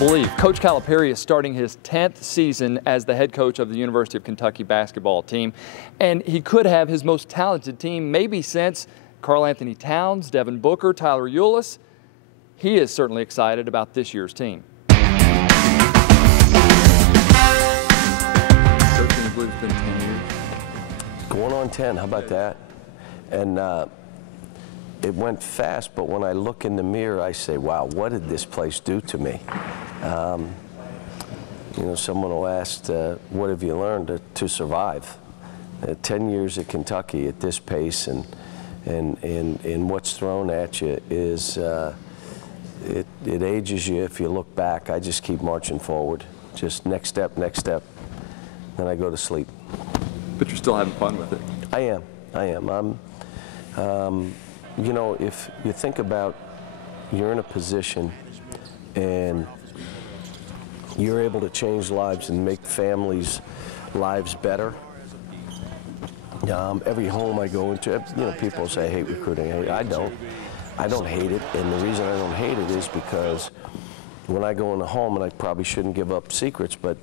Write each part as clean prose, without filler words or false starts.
believe Coach Calipari is starting his 10th season as the head coach of the University of Kentucky basketball team, and he could have his most talented team maybe since Karl Anthony Towns, Devin Booker, Tyler Ulis. He is certainly excited about this year's team. It's been 10 years. Going on 10, how about that? And it went fast, but when I look in the mirror, I say, wow, what did this place do to me? You know, someone will ask, what have you learned to survive? 10 years at Kentucky at this pace and what's thrown at you is, it ages you if you look back. I just keep marching forward. Just next step, then I go to sleep. But you're still having fun with it. I am. You know, if you think about you're in a position and you're able to change lives and make families' lives better. Every home I go into, you know, people say, I hate recruiting. I don't hate it, and the reason I don't hate it is because when I go in a home, and I probably shouldn't give up secrets, but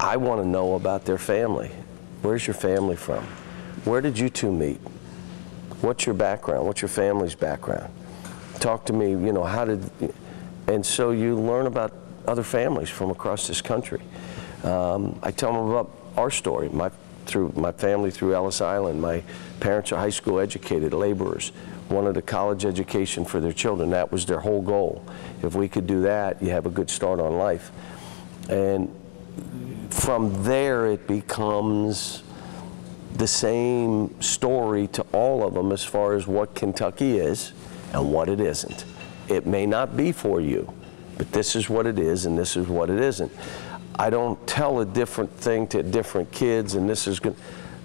I want to know about their family. Where's your family from? Where did you two meet? What's your background? What's your family's background? Talk to me, you know, and so you learn about other families from across this country. I tell them about our story, through my family through Ellis Island. My parents are high school educated laborers, wanted a college education for their children. That was their whole goal. If we could do that, you have a good start on life. And from there, it becomes the same story to all of them as far as what Kentucky is and what it isn't. It may not be for you, but this is what it is and this is what it isn't. I don't tell a different thing to different kids, and this is good,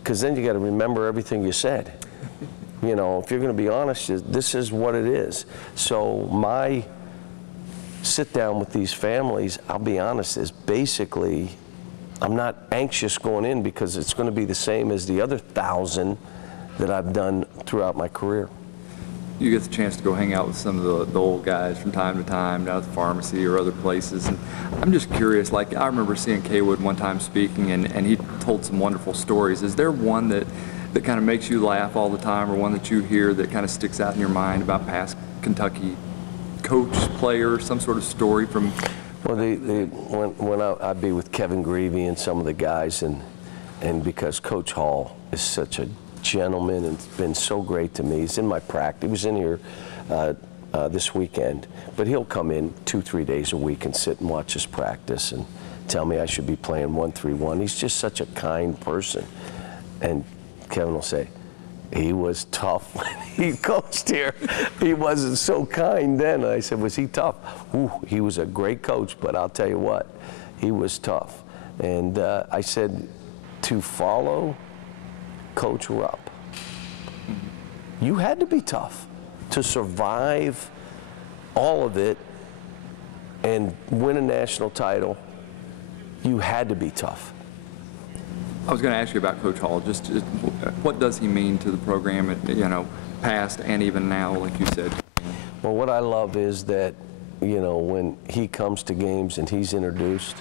because then you got to remember everything you said. You know, if you're going to be honest, this is what it is. So my sit down with these families, I'll be honest, is basically, I'm not anxious going in because it's going to be the same as the other 1,000 that I've done throughout my career. You get the chance to go hang out with some of the old guys from time to time down at the pharmacy or other places, and I'm just curious, like I remember seeing Kaywood one time speaking, and he told some wonderful stories. Is there one that kind of makes you laugh all the time, or one that you hear that kind of sticks out in your mind about past Kentucky coach, player, some sort of story from? Well, when I'd be with Kevin Greavy and some of the guys, and because Coach Hall is such a gentleman and been so great to me. He's in my practice. He was in here this weekend, but he'll come in 2-3 days a week and sit and watch us practice and tell me I should be playing 1-3-1. He's just such a kind person. And Kevin will say, he was tough when he coached here. He wasn't so kind then. And I said, was he tough? Ooh, he was a great coach, but I'll tell you what, he was tough. And I said, to follow Coach Rupp, you had to be tough to survive all of it and win a national title. You had to be tough. I was going to ask you about Coach Hall. Just what does he mean to the program, you know, past and even now, like you said? Well, what I love is that, you know, when he comes to games and he's introduced,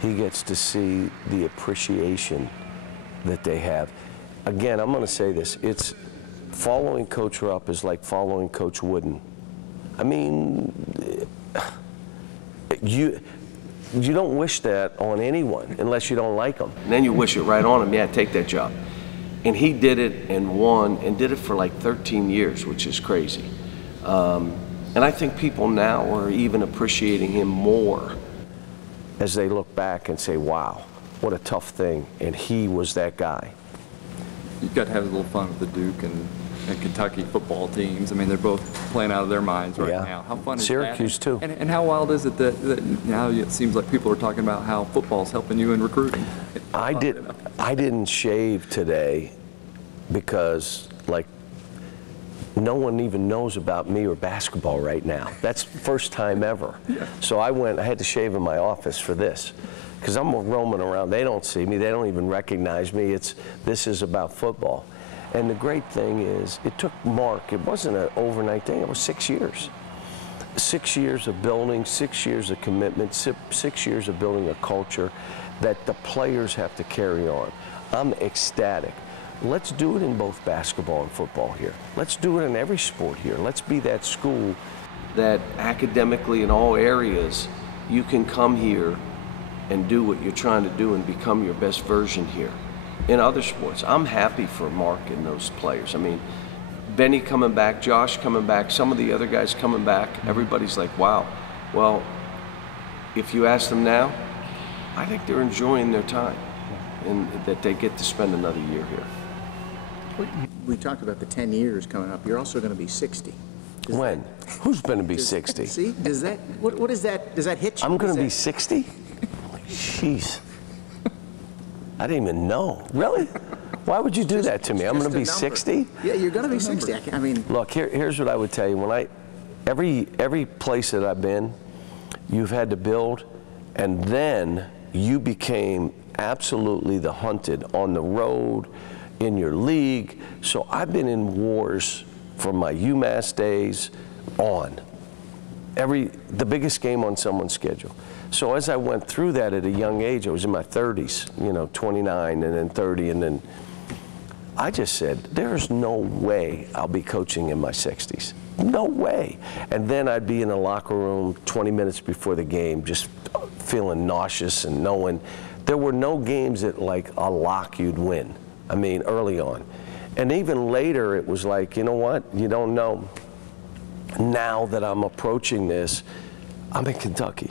he gets to see the appreciation that they have. Again, I'm going to say this. It's following Coach Rupp is like following Coach Wooden. I mean, you don't wish that on anyone unless you don't like them. And then you wish it right on him. Yeah, take that job. And he did it and won and did it for like 13 years, which is crazy. And I think people now are even appreciating him more as they look back and say, wow, what a tough thing. And he was that guy. You've got to have a little fun with the Duke and Kentucky football teams. I mean, they're both playing out of their minds right now. How fun is Syracuse that? too. And how wild is it that now it seems like people are talking about how football's helping you in recruiting? I didn't shave today because, like, no one even knows about me or basketball right now. That's the first time ever. Yeah. So I had to shave in my office for this. Because I'm roaming around. They don't see me. They don't even recognize me. This is about football. And the great thing is, it took Mark. It wasn't an overnight thing. It was 6 years. 6 years of building, 6 years of commitment, 6 years of building a culture that the players have to carry on. I'm ecstatic. Let's do it in both basketball and football here. Let's do it in every sport here. Let's be that school that academically in all areas, you can come here and do what you're trying to do and become your best version here. In other sports, I'm happy for Mark and those players. I mean, Benny coming back, Josh coming back, some of the other guys coming back, everybody's like, wow. Well, if you ask them now, I think they're enjoying their time and that they get to spend another year here. We talked about the 10 years coming up. You're also going to be 60. When? Who's going to be 60? See, does that, what is that, does that hit you? I'm going to be 60? Jeez. I didn't even know. Really? Why would you do that to me? I'm going to be 60? Yeah, you're going to be 60. I mean, look, here's what I would tell you. When every place that I've been, you've had to build, and then you became absolutely the hunted on the road, in your league. So I've been in wars from my UMass days on. The biggest game on someone's schedule. So as I went through that at a young age, I was in my 30s, 29 and then 30, and then I just said, there's no way I'll be coaching in my 60s. No way. And then I'd be in the locker room 20 minutes before the game, just feeling nauseous and knowing there were no games that like a lock you'd win. I mean, early on. And even later, it was like, you know what? You don't know. Now that I'm approaching this, I'm in Kentucky.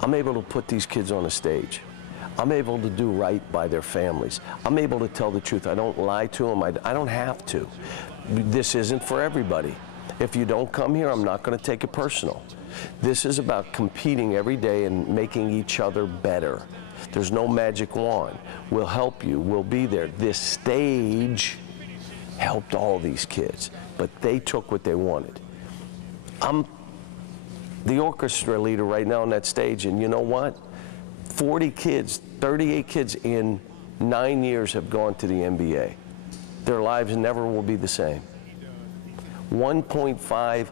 I'm able to put these kids on a stage. I'm able to do right by their families. I'm able to tell the truth. I don't lie to them. I don't have to. This isn't for everybody. If you don't come here, I'm not going to take it personal. This is about competing every day and making each other better. There's no magic wand. We'll help you. We'll be there. This stage helped all these kids, but they took what they wanted. I'm the orchestra leader right now on that stage, and you know what? 40 kids, 38 kids in 9 years have gone to the NBA. Their lives never will be the same. 1.5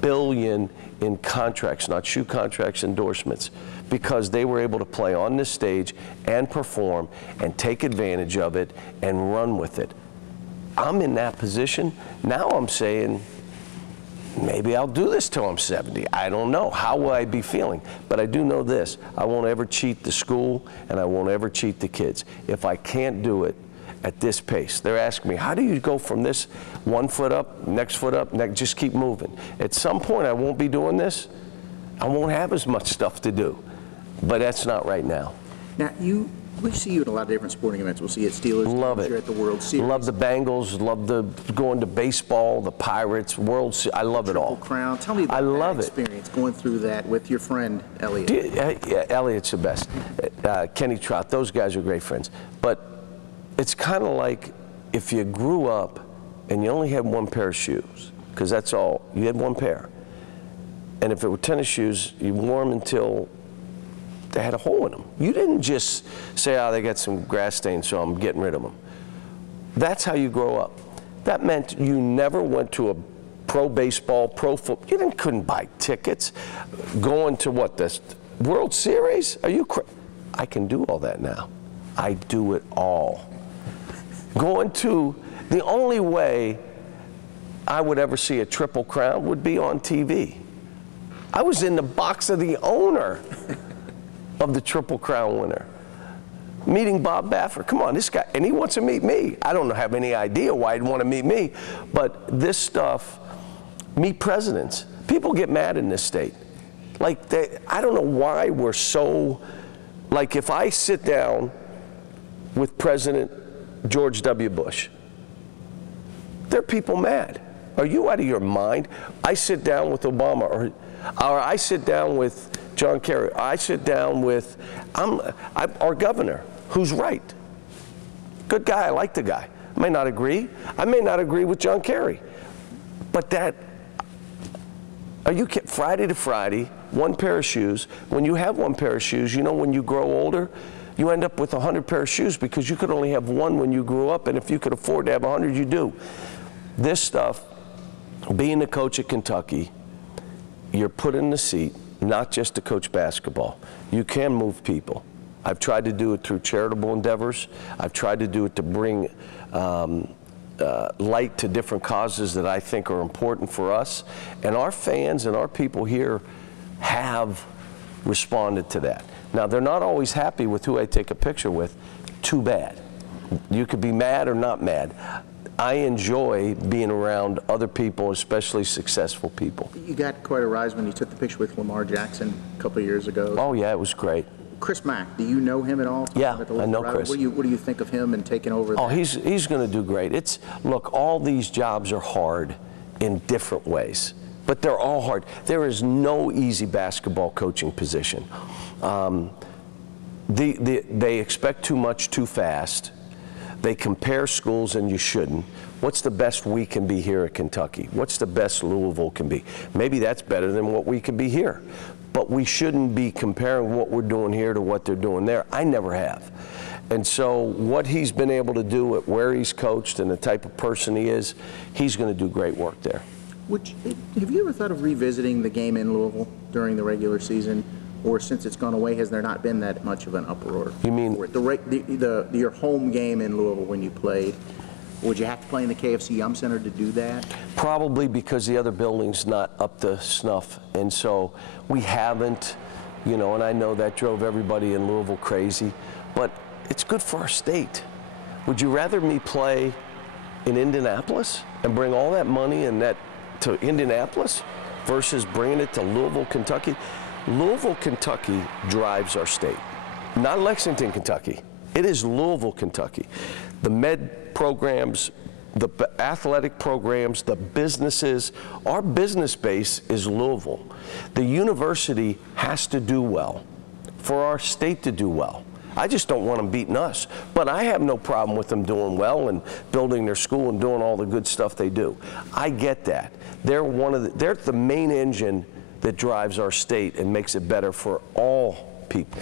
billion in contracts, not shoe contracts, endorsements, because they were able to play on this stage and perform and take advantage of it and run with it. I'm in that position. Now I'm saying, maybe I'll do this till I'm 70. I don't know. How will I be feeling? But I do know this. I won't ever cheat the school, and I won't ever cheat the kids. If I can't do it at this pace, they're asking me, how do you go from this 1 foot up, next foot up, just keep moving? At some point, I won't be doing this. I won't have as much stuff to do. But that's not right now. Now, we see you at a lot of different sporting events. We'll see you at Steelers. Love it. You're at the World Series. Love the Bengals. Love going to baseball, the Pirates, World Series. I love it all. Triple Crown. Tell me about that experience going through that with your friend Elliot. Yeah, Elliot's the best. Kenny Trout. Those guys are great friends. But it's kind of like if you grew up and you only had one pair of shoes, because that's all. You had one pair. And if it were tennis shoes, you wore them until they had a hole in them. You didn't just say, oh, they got some grass stains, so I'm getting rid of them. That's how you grow up. That meant you never went to a pro baseball, pro football. You couldn't buy tickets. Going to what, the World Series? Are you crazy? I can do all that now. I do it all. Going to, the only way I would ever see a Triple Crown would be on TV. I was in the box of the owner of the Triple Crown winner, meeting Bob Baffert. Come on, this guy, and he wants to meet me. I don't have any idea why he'd want to meet me, but this stuff, meet presidents. People get mad in this state. Like, I don't know why we're so, like if I sit down with President George W. Bush, there are people mad. Are you out of your mind? I sit down with Obama, or I sit down with John Kerry. I sit down with our governor, who's right. Good guy, I like the guy. I may not agree. I may not agree with John Kerry. But are you kidding? Friday to Friday, one pair of shoes. When you have one pair of shoes, you know when you grow older, you end up with 100 pair of shoes because you could only have one when you grew up, and if you could afford to have 100, you do. This stuff, being the coach at Kentucky, you're put in the seat, not just to coach basketball. You can move people. I've tried to do it through charitable endeavors. I've tried to do it to bring light to different causes that I think are important for us. And our fans and our people here have responded to that. Now, they're not always happy with who I take a picture with. Too bad. You could be mad or not mad. I enjoy being around other people, especially successful people. You got quite a rise when you took the picture with Lamar Jackson a couple of years ago. Oh, yeah, it was great. Chris Mack, do you know him at all? Yeah, I know Chris. What do you think of him and taking over? Oh, he's going to do great. Look, all these jobs are hard in different ways, but they're all hard. There is no easy basketball coaching position. They expect too much too fast. They compare schools, and you shouldn't. What's the best we can be here at Kentucky? What's the best Louisville can be? Maybe that's better than what we can be here. But we shouldn't be comparing what we're doing here to what they're doing there. I never have. And so what he's been able to do at where he's coached and the type of person he is, he's going to do great work there. Have you ever thought of revisiting the game in Louisville during the regular season? Or since it's gone away, has there not been that much of an uproar? You mean your home game in Louisville when you played? Would you have to play in the KFC Yum Center to do that? Probably, because the other building's not up to snuff, and so we haven't, and I know that drove everybody in Louisville crazy, but it's good for our state. Would you rather me play in Indianapolis and bring all that money and that to Indianapolis versus bringing it to Louisville, Kentucky? Louisville, Kentucky drives our state, not Lexington, Kentucky. It is Louisville, Kentucky. The med programs, the athletic programs, the businesses, our business base is Louisville. The university has to do well for our state to do well. I just don't want them beating us, but I have no problem with them doing well and building their school and doing all the good stuff they do. I get that. They're the main engine that drives our state and makes it better for all people.